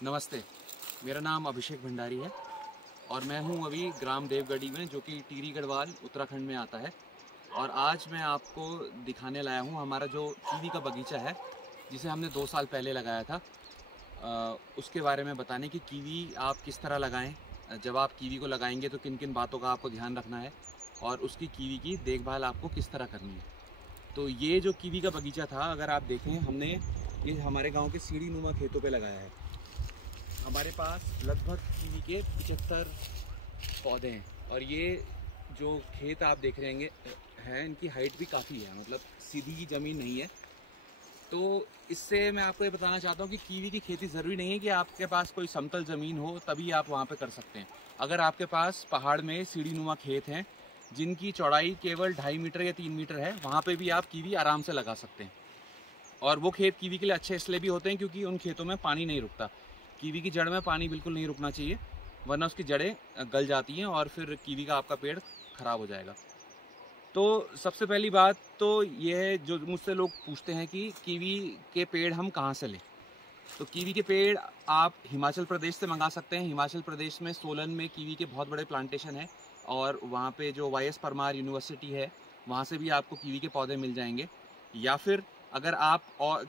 नमस्ते, मेरा नाम अभिषेक भंडारी है और मैं हूं अभी ग्राम देवगढ़ी में, जो कि टिहरी गढ़वाल उत्तराखंड में आता है। और आज मैं आपको दिखाने लाया हूं हमारा जो कीवी का बगीचा है, जिसे हमने 2 साल पहले लगाया था। उसके बारे में बताने कि कीवी आप किस तरह लगाएं, जब आप कीवी को लगाएंगे तो किन किन बातों का आपको ध्यान रखना है और उसकी कीवी की देखभाल आपको किस तरह करनी है। तो ये जो कीवी का बगीचा था, अगर आप देखें, हमने ये हमारे गाँव के सीढ़ी नुमा खेतों पर लगाया है। हमारे पास लगभग कीवी के 75 पौधे हैं और ये जो खेत आप देख रहे हैं इनकी हाइट भी काफ़ी है, मतलब सीधी ज़मीन नहीं है। तो इससे मैं आपको ये बताना चाहता हूँ कि कीवी की खेती ज़रूरी नहीं है कि आपके पास कोई समतल ज़मीन हो तभी आप वहाँ पे कर सकते हैं। अगर आपके पास पहाड़ में सीढ़ी नुमा खेत हैं जिनकी चौड़ाई केवल 2.5 मीटर या 3 मीटर है, वहाँ पे भी आप कीवी आराम से लगा सकते हैं। और वो खेत कीवी के लिए अच्छे इसलिए भी होते हैं क्योंकि उन खेतों में पानी नहीं रुकता। कीवी की जड़ में पानी बिल्कुल नहीं रुकना चाहिए, वरना उसकी जड़ें गल जाती हैं और फिर कीवी का आपका पेड़ ख़राब हो जाएगा। तो सबसे पहली बात तो ये है, जो मुझसे लोग पूछते हैं कि कीवी के पेड़ हम कहाँ से लें। तो कीवी के पेड़ आप हिमाचल प्रदेश से मंगा सकते हैं। हिमाचल प्रदेश में सोलन में कीवी के बहुत बड़े प्लांटेशन हैं और वहाँ पे जो वाई एस परमार यूनिवर्सिटी है, वहाँ से भी आपको कीवी के पौधे मिल जाएंगे। या फिर अगर आप और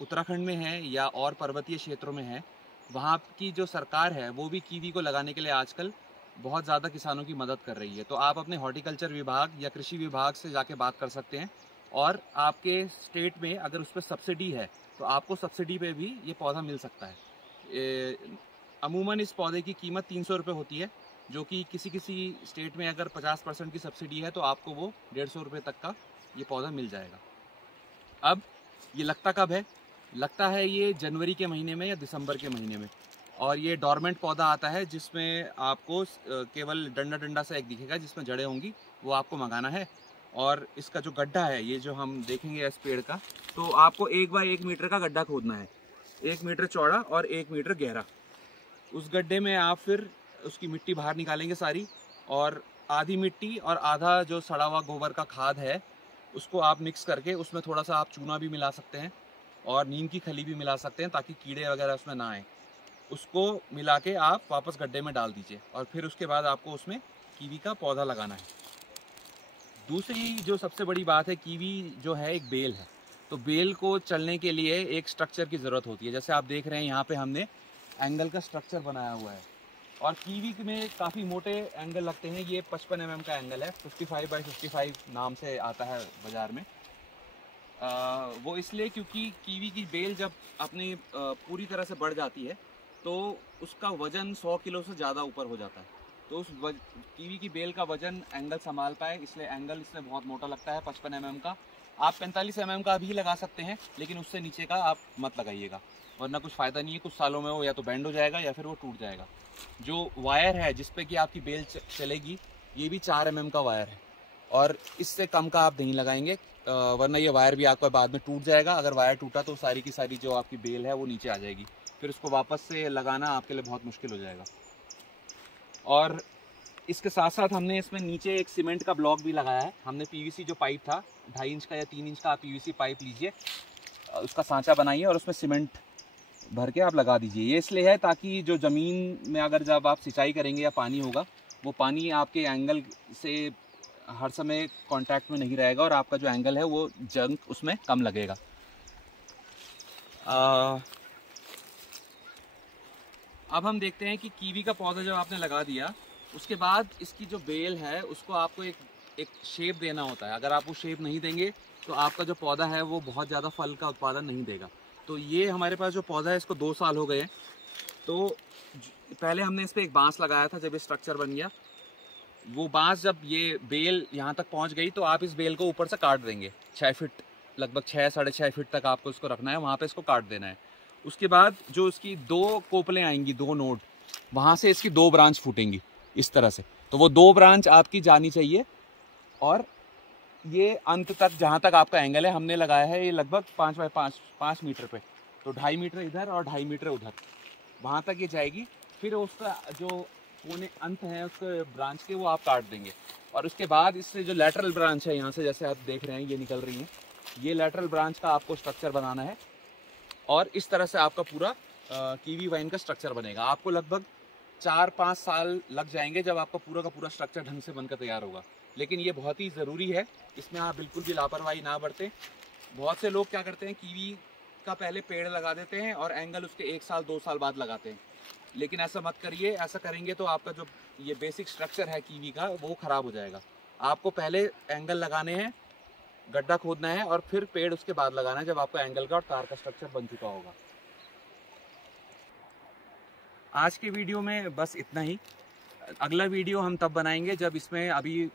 उत्तराखंड में हैं या और पर्वतीय क्षेत्रों में हैं, वहाँ की जो सरकार है वो भी कीवी को लगाने के लिए आजकल बहुत ज़्यादा किसानों की मदद कर रही है। तो आप अपने हॉर्टिकल्चर विभाग या कृषि विभाग से जाके बात कर सकते हैं और आपके स्टेट में अगर उस पर सब्सिडी है तो आपको सब्सिडी पे भी ये पौधा मिल सकता है। अमूमन इस पौधे की कीमत 300 रुपये होती है, जो कि किसी किसी स्टेट में अगर 50% की सब्सिडी है तो आपको वो 150 रुपये तक का ये पौधा मिल जाएगा। अब ये लगता कब है? लगता है ये जनवरी के महीने में या दिसंबर के महीने में। और ये डॉर्मेंट पौधा आता है जिसमें आपको केवल डंडा डंडा सा एक दिखेगा जिसमें जड़ें होंगी, वो आपको मंगाना है। और इसका जो गड्ढा है, ये जो हम देखेंगे इस पेड़ का, तो आपको 1 बाय 1 मीटर का गड्ढा खोदना है, 1 मीटर चौड़ा और 1 मीटर गहरा। उस गड्ढे में आप फिर उसकी मिट्टी बाहर निकालेंगे सारी, और आधी मिट्टी और आधा जो सड़ा हुआ गोबर का खाद है उसको आप मिक्स करके उसमें थोड़ा सा आप चूना भी मिला सकते हैं और नीम की खली भी मिला सकते हैं ताकि कीड़े वगैरह उसमें ना आए। उसको मिला के आप वापस गड्ढे में डाल दीजिए और फिर उसके बाद आपको उसमें कीवी का पौधा लगाना है। दूसरी जो सबसे बड़ी बात है, कीवी जो है एक बेल है, तो बेल को चलने के लिए एक स्ट्रक्चर की ज़रूरत होती है। जैसे आप देख रहे हैं यहाँ पे हमने एंगल का स्ट्रक्चर बनाया हुआ है और कीवी में काफ़ी मोटे एंगल लगते हैं। ये 55 mm का एंगल है, 55 बाई 55 नाम से आता है बाज़ार में। वो इसलिए क्योंकि कीवी की बेल जब अपनी पूरी तरह से बढ़ जाती है तो उसका वज़न 100 किलो से ज़्यादा ऊपर हो जाता है। तो उस कीवी की बेल का वज़न एंगल संभाल पाए, इसलिए एंगल इसमें बहुत मोटा लगता है 55 mm का। आप 45 mm का भी लगा सकते हैं, लेकिन उससे नीचे का आप मत लगाइएगा, वरना कुछ फ़ायदा नहीं है। कुछ सालों में वो या तो बेंड हो जाएगा या फिर वो टूट जाएगा। जो वायर है जिस पे कि आपकी बेल चलेगी, ये भी 4 mm का वायर है और इससे कम का आप नहीं लगाएंगे, वरना ये वायर भी आपका बाद में टूट जाएगा। अगर वायर टूटा तो सारी की सारी जो आपकी बेल है वो नीचे आ जाएगी, फिर उसको वापस से लगाना आपके लिए बहुत मुश्किल हो जाएगा। और इसके साथ साथ हमने इसमें नीचे एक सीमेंट का ब्लॉक भी लगाया है। हमने पीवीसी जो पाइप था 2.5 इंच का या 3 इंच का, आप पीवीसी पाइप लीजिए, उसका सांचा बनाइए और उसमें सीमेंट भर के आप लगा दीजिए। ये इसलिए है ताकि जो ज़मीन में अगर जब आप सिंचाई करेंगे या पानी होगा, वो पानी आपके एंगल से हर समय कांटेक्ट में नहीं रहेगा और आपका जो एंगल है वो जंग उसमें कम लगेगा। अब हम देखते हैं कि कीवी का पौधा जब आपने लगा दिया, उसके बाद इसकी जो बेल है उसको आपको एक शेप देना होता है। अगर आप वो शेप नहीं देंगे तो आपका जो पौधा है वो बहुत ज़्यादा फल का उत्पादन नहीं देगा। तो ये हमारे पास जो पौधा है इसको 2 साल हो गए हैं। तो पहले हमने इस पर एक बांस लगाया था। जब ये स्ट्रक्चर बन गया, वो बांस जब ये बेल यहाँ तक पहुँच गई तो आप इस बेल को ऊपर से काट देंगे 6 फीट, लगभग 6 साढ़े 6 फीट तक आपको इसको रखना है, वहाँ पे इसको काट देना है। उसके बाद जो इसकी 2 कोपलें आएंगी, 2 नोड, वहाँ से इसकी 2 ब्रांच फूटेंगी इस तरह से। तो वो 2 ब्रांच आपकी जानी चाहिए और ये अंत तक जहाँ तक आपका एंगल है, हमने लगाया है ये लगभग 5 बाय 5 मीटर पे, तो 2.5 मीटर इधर और 2.5 मीटर उधर, वहाँ तक ये जाएगी। फिर उसका जो कोने अंत है उसके ब्रांच के, वो आप काट देंगे और उसके बाद इससे जो लेटरल ब्रांच है, यहाँ से जैसे आप देख रहे हैं ये निकल रही है, ये लेटरल ब्रांच का आपको स्ट्रक्चर बनाना है और इस तरह से आपका पूरा कीवी वाइन का स्ट्रक्चर बनेगा। आपको लगभग 4-5 साल लग जाएंगे जब आपका पूरा का पूरा स्ट्रक्चर ढंग से बनकर तैयार होगा। लेकिन ये बहुत ही ज़रूरी है, इसमें आप बिल्कुल भी लापरवाही ना बरतें। बहुत से लोग क्या करते हैं, कीवी का पहले पेड़ लगा देते हैं और एंगल उसके 1 साल 2 साल बाद लगाते हैं। लेकिन ऐसा मत करिए, ऐसा करेंगे तो आपका जो ये बेसिक स्ट्रक्चर है कीवी का वो ख़राब हो जाएगा। आपको पहले एंगल लगाने हैं, गड्ढा खोदना है और फिर पेड़ उसके बाद लगाना है जब आपका एंगल का और तार का स्ट्रक्चर बन चुका होगा। आज के वीडियो में बस इतना ही। अगला वीडियो हम तब बनाएंगे जब इसमें अभी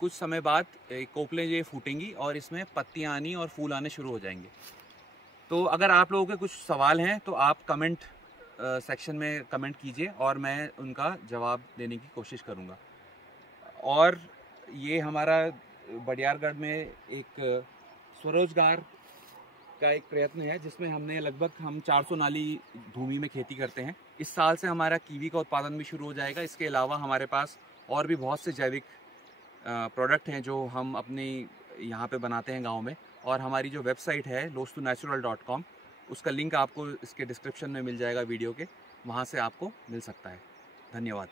कुछ समय बाद कोपलें ये फूटेंगी और इसमें पत्तियाँ आनी और फूल आने शुरू हो जाएंगे। तो अगर आप लोगों के कुछ सवाल हैं तो आप कमेंट सेक्शन में कमेंट कीजिए और मैं उनका जवाब देने की कोशिश करूँगा। और ये हमारा बडियारगढ़ में एक स्वरोजगार का एक प्रयत्न है जिसमें हमने लगभग हम 400 नाली भूमि में खेती करते हैं। इस साल से हमारा कीवी का उत्पादन भी शुरू हो जाएगा। इसके अलावा हमारे पास और भी बहुत से जैविक प्रोडक्ट हैं जो हम अपने यहाँ पे बनाते हैं गांव में। और हमारी जो वेबसाइट है losttonatural.com, उसका लिंक आपको इसके डिस्क्रिप्शन में मिल जाएगा वीडियो के, वहाँ से आपको मिल सकता है। धन्यवाद।